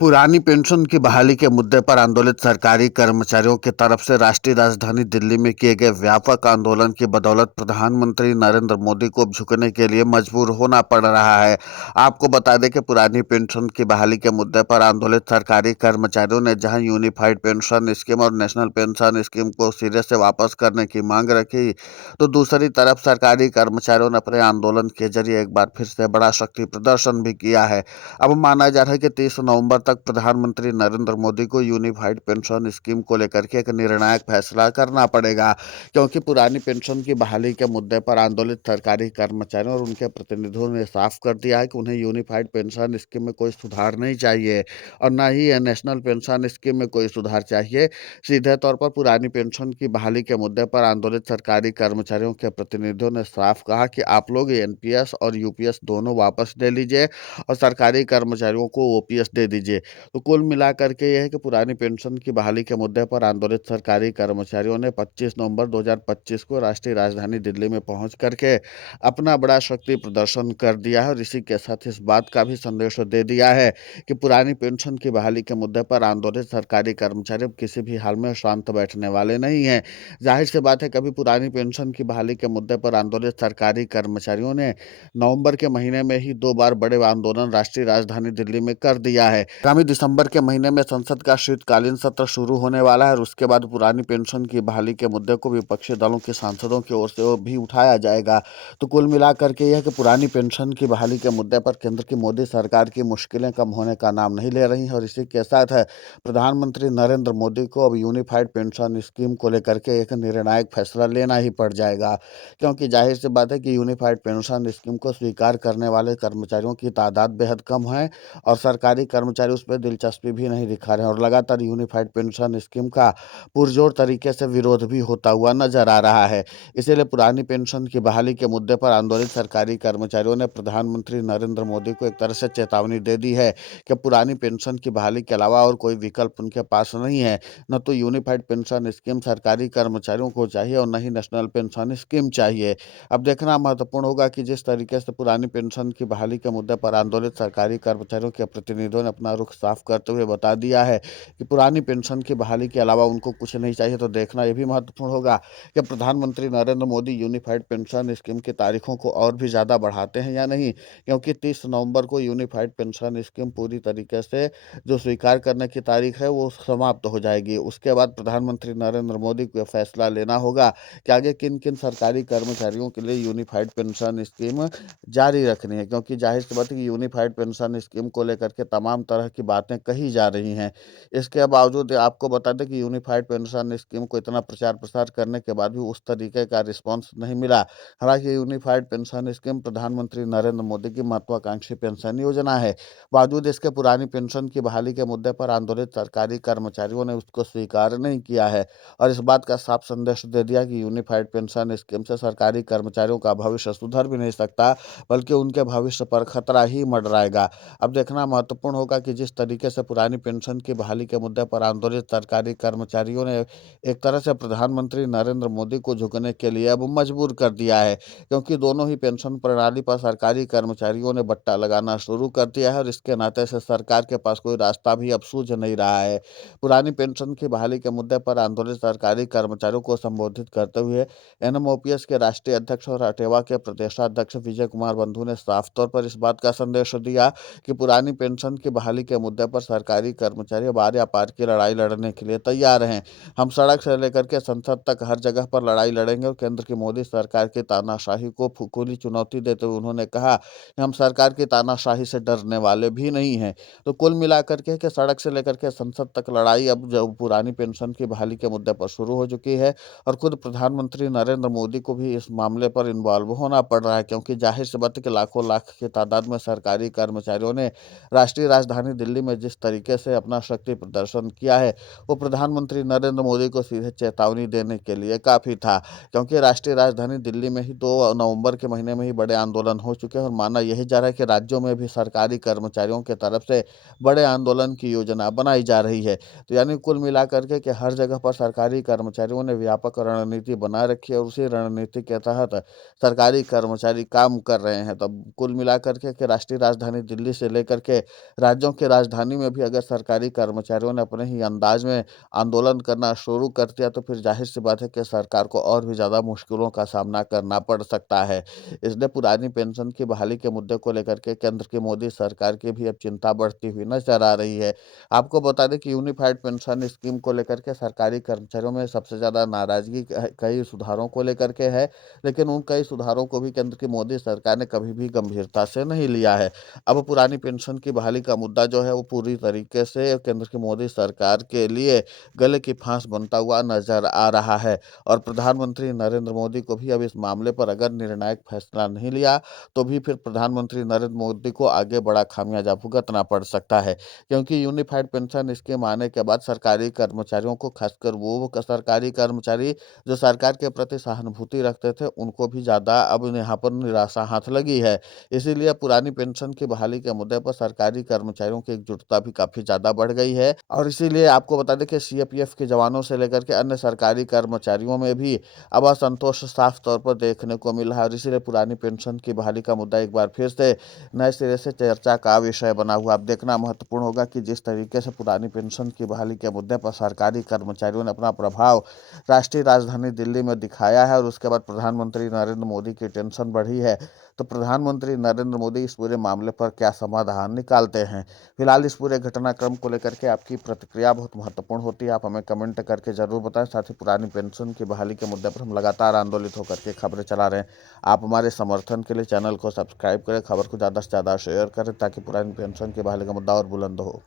पुरानी पेंशन की बहाली के मुद्दे पर आंदोलित सरकारी कर्मचारियों की तरफ से राष्ट्रीय राजधानी दिल्ली में किए गए व्यापक आंदोलन की बदौलत प्रधानमंत्री नरेंद्र मोदी को झुकने के लिए मजबूर होना पड़ रहा है। आपको बता दें कि पुरानी पेंशन की बहाली के मुद्दे पर आंदोलित सरकारी कर्मचारियों ने जहां यूनिफाइड पेंशन स्कीम और नेशनल पेंशन स्कीम को सिरे से वापस करने की मांग रखी, तो दूसरी तरफ सरकारी कर्मचारियों ने अपने आंदोलन के जरिए एक बार फिर से बड़ा शक्ति प्रदर्शन भी किया है। अब माना जा रहा है कि 30 नवंबर तक प्रधानमंत्री नरेंद्र मोदी को यूनिफाइड पेंशन स्कीम को लेकर के एक निर्णायक फैसला करना पड़ेगा, क्योंकि पुरानी पेंशन की बहाली के मुद्दे पर आंदोलित सरकारी कर्मचारियों और उनके प्रतिनिधियों ने साफ कर दिया है कि उन्हें यूनिफाइड पेंशन स्कीम में कोई सुधार नहीं चाहिए और न ही नेशनल पेंशन स्कीम में कोई सुधार चाहिए। सीधे तौर पर पुरानी पेंशन की बहाली के मुद्दे पर आंदोलित सरकारी कर्मचारियों के प्रतिनिधियों ने साफ कहा कि आप लोग एनपीएस और यूपीएस दोनों वापस ले लीजिए और सरकारी कर्मचारियों को ओपीएस दे दीजिए। तो कुल मिलाकर के यह है कि पुरानी पेंशन की बहाली के मुद्दे पर आंदोलित सरकारी कर्मचारियों ने 25 नवंबर 2025 को राष्ट्रीय राजधानी दिल्ली में पहुंच करके अपना बड़ा शक्ति प्रदर्शन कर दिया है और इसी के साथ इस बात का भी संदेश दे दिया है कि पुरानी पेंशन की बहाली के मुद्दे पर आंदोलित सरकारी कर्मचारी अब किसी भी हाल में शांत बैठने वाले नहीं हैं। जाहिर सी बात है, कभी पुरानी पेंशन की बहाली के मुद्दे पर आंदोलित सरकारी कर्मचारियों ने नवंबर के महीने में ही 2 बार बड़े आंदोलन राष्ट्रीय राजधानी दिल्ली में कर दिया है। आगामी दिसंबर के महीने में संसद का शीतकालीन सत्र शुरू होने वाला है और उसके बाद पुरानी पेंशन की बहाली के मुद्दे को विपक्षी दलों के सांसदों की ओर से भी उठाया जाएगा। तो कुल मिलाकर के यह कि पुरानी पेंशन की बहाली के मुद्दे पर केंद्र की मोदी सरकार की मुश्किलें कम होने का नाम नहीं ले रही हैं और इसी के साथ है प्रधानमंत्री नरेंद्र मोदी को अब यूनिफाइड पेंशन स्कीम को लेकर के एक निर्णायक फैसला लेना ही पड़ जाएगा, क्योंकि जाहिर सी बात है कि यूनिफाइड पेंशन स्कीम को स्वीकार करने वाले कर्मचारियों की तादाद बेहद कम है और सरकारी कर्मचारी उस पर दिलचस्पी भी नहीं दिखा रहे हैं और लगातार यूनिफाइड पेंशन स्कीम का पुरजोर तरीके से विरोध भी होता हुआ नजर आ रहा है। इसीलिए पुरानी पेंशन की बहाली के मुद्दे पर आंदोलित सरकारी कर्मचारियों ने प्रधानमंत्री नरेंद्र मोदी को एक तरह से चेतावनी दे दी है कि पुरानी पेंशन की बहाली के अलावा और कोई विकल्प उनके पास नहीं है। न तो यूनिफाइड पेंशन स्कीम सरकारी कर्मचारियों को चाहिए और न ही नेशनल पेंशन स्कीम चाहिए। अब देखना महत्वपूर्ण होगा कि जिस तरीके से पुरानी पेंशन की बहाली के मुद्दे पर आंदोलित सरकारी कर्मचारियों के प्रतिनिधियों ने अपना रुख साफ करते हुए बता दिया है कि पुरानी पेंशन की बहाली के अलावा उनको कुछ नहीं चाहिए, तो देखना यह भी महत्वपूर्ण होगा कि प्रधानमंत्री Narendra Modi unified pension scheme की तारीखों को और भी ज़्यादा बढ़ाते हैं या नहीं, क्योंकि 30 नवंबर को यूनिफाइड पेंशन स्कीम पूरी तरीके से जो स्वीकार करने की तारीख है वो समाप्त हो जाएगी। उसके बाद प्रधानमंत्री नरेंद्र मोदी को फैसला लेना होगा कि आगे किन किन सरकारी कर्मचारियों के लिए यूनिफाइड पेंशन स्कीम जारी रखनी है, क्योंकि जाहिर सी बात है कि यूनिफाइड पेंशन स्कीम को लेकर के तमाम तरह की बातें कही जा रही हैं। इसके बावजूद आपको बता दें कि यूनिफाइड पेंशन स्कीम को इतना प्रचार प्रसार करने के बाद भी उस तरीके का रिस्पॉन्स नहीं मिला। हालांकि यूनिफाइड पेंशन स्कीम प्रधानमंत्री नरेंद्र मोदी की महत्वाकांक्षी पेंशन योजना है। बावजूद इसके पुरानी पेंशन की बहाली के मुद्दे पर आंदोलित सरकारी कर्मचारियों ने उसको स्वीकार नहीं किया है और इस बात का साफ संदेश दे दिया कि यूनिफाइड पेंशन स्कीम से सरकारी कर्मचारियों का भविष्य सुधर भी नहीं सकता, बल्कि उनके भविष्य पर खतरा ही मंडराएगा। अब देखना महत्वपूर्ण होगा कि जिस तरीके से पुरानी पेंशन की बहाली के मुद्दे पर आंदोलित सरकारी कर्मचारियों ने एक तरह से प्रधानमंत्री नरेंद्र मोदी को झुकने के लिए अब मजबूर कर दिया है, क्योंकि दोनों ही पेंशन प्रणाली पर सरकारी कर्मचारियों ने बट्टा लगाना शुरू कर दिया है और इसके नाते से सरकार के पास कोई रास्ता भी अब सूझ नहीं रहा है। पुरानी पेंशन की बहाली के मुद्दे पर आंदोलित सरकारी कर्मचारियों को संबोधित करते हुए एनएमओपीएस के राष्ट्रीय अध्यक्ष और अटेवा के प्रदेशाध्यक्ष विजय कुमार बंधु ने साफ तौर पर इस बात का संदेश दिया कि पुरानी पेंशन की बहाली के मुद्दे पर सरकारी कर्मचारी अब आर या पार की लड़ाई लड़ने के लिए तैयार हैं। हम सड़क से लेकर के संसद तक हर जगह पर लड़ाई लड़ेंगे और केंद्र की मोदी सरकार की तानाशाही को खुली चुनौती देते हुए उन्होंने कहा कि हम सरकार की तानाशाही से डरने वाले भी नहीं हैं। तो कुल मिलाकर के सड़क से लेकर के संसद तक लड़ाई अब जो पुरानी पेंशन की बहाली के मुद्दे पर शुरू हो चुकी है और खुद प्रधानमंत्री नरेंद्र मोदी को भी इस मामले पर इन्वॉल्व होना पड़ रहा है, क्योंकि जाहिर सी बात है कि लाखों लाख की तादाद में सरकारी कर्मचारियों ने राष्ट्रीय राजधानी दिल्ली में जिस तरीके से अपना शक्ति प्रदर्शन किया है वो प्रधानमंत्री नरेंद्र मोदी को सीधे चेतावनी देने के लिए काफ़ी था, क्योंकि राष्ट्रीय राजधानी दिल्ली में ही 2 नवंबर के महीने में ही बड़े आंदोलन हो चुके हैं और माना यही जा रहा है कि राज्यों में भी सरकारी कर्मचारियों के तरफ से बड़े आंदोलन की योजना बनाई जा रही है। तो यानी कुल मिलाकर के हर जगह पर सरकारी कर्मचारियों ने व्यापक रणनीति बना रखी है और उसी रणनीति के तहत सरकारी कर्मचारी काम कर रहे हैं। तब कुल मिलाकर के राष्ट्रीय राजधानी दिल्ली से लेकर के राज्यों के राजधानी में भी अगर सरकारी कर्मचारियों ने अपने ही अंदाज में आंदोलन करना शुरू कर दिया तो फिर ज़ाहिर-सी बात है कि सरकार को और भी ज़्यादा मुश्किलों का सामना करना पड़ सकता है। इसलिए पुरानी पेंशन की बहाली के मुद्दे को लेकर के केंद्र की मोदी सरकार की भी अब चिंता बढ़ती हुई नज़र आ रही है। आपको बता दें कि यूनिफाइड पेंशन स्कीम को लेकर के सरकारी कर्मचारियों में सबसे ज़्यादा नाराज़गी कई सुधारों को लेकर के है, लेकिन उन कई सुधारों को भी केंद्र की मोदी सरकार ने कभी भी गंभीरता से नहीं लिया है। अब पुरानी पेंशन की बहाली का मुद्दा जो है वो पूरी तरीके से केंद्र की मोदी सरकार के लिए गले की फांस बनता हुआ नजर आ रहा है और प्रधानमंत्री नरेंद्र मोदी को भी अब इस मामले पर अगर निर्णायक फैसला नहीं लिया तो भी फिर प्रधानमंत्री नरेंद्र मोदी को आगे बड़ा खामियाजा भुगतना पड़ सकता है, क्योंकि यूनिफाइड पेंशन स्कीम आने के बाद सरकारी कर्मचारियों को, खासकर वो सरकारी कर्मचारी जो सरकार के प्रति सहानुभूति रखते थे, उनको भी ज़्यादा अब यहाँ पर निराशा हाथ लगी है। इसीलिए पुरानी पेंशन की बहाली के मुद्दे पर सरकारी कर्मचारियों की एकजुटता भी काफ़ी ज़्यादा बढ़ गई है और इसीलिए आपको बता दें कि सीआरपीएफ के जवानों से लेकर के अन्य सरकारी कर्मचारियों में भी अब असंतोष साफ तौर पर देखने को मिला है और इसीलिए पुरानी पेंशन की बहाली का मुद्दा एक बार फिर से नए सिरे से चर्चा का विषय बना हुआ। अब देखना महत्वपूर्ण होगा कि जिस तरीके से पुरानी पेंशन की बहाली के मुद्दे पर सरकारी कर्मचारियों ने अपना प्रभाव राष्ट्रीय राजधानी दिल्ली में दिखाया है और उसके बाद प्रधानमंत्री नरेंद्र मोदी की टेंशन बढ़ी है, तो प्रधानमंत्री नरेंद्र मोदी इस पूरे मामले पर क्या समाधान निकालते हैं। फिलहाल इस पूरे घटनाक्रम को लेकर के आपकी प्रतिक्रिया बहुत महत्वपूर्ण होती है, आप हमें कमेंट करके जरूर बताएं। साथ ही पुरानी पेंशन की बहाली के मुद्दे पर हम लगातार आंदोलित होकर के खबरें चला रहे हैं। आप हमारे समर्थन के लिए चैनल को सब्सक्राइब करें, खबर को ज़्यादा से ज़्यादा शेयर करें ताकि पुरानी पेंशन की बहाली का मुद्दा और बुलंद हो।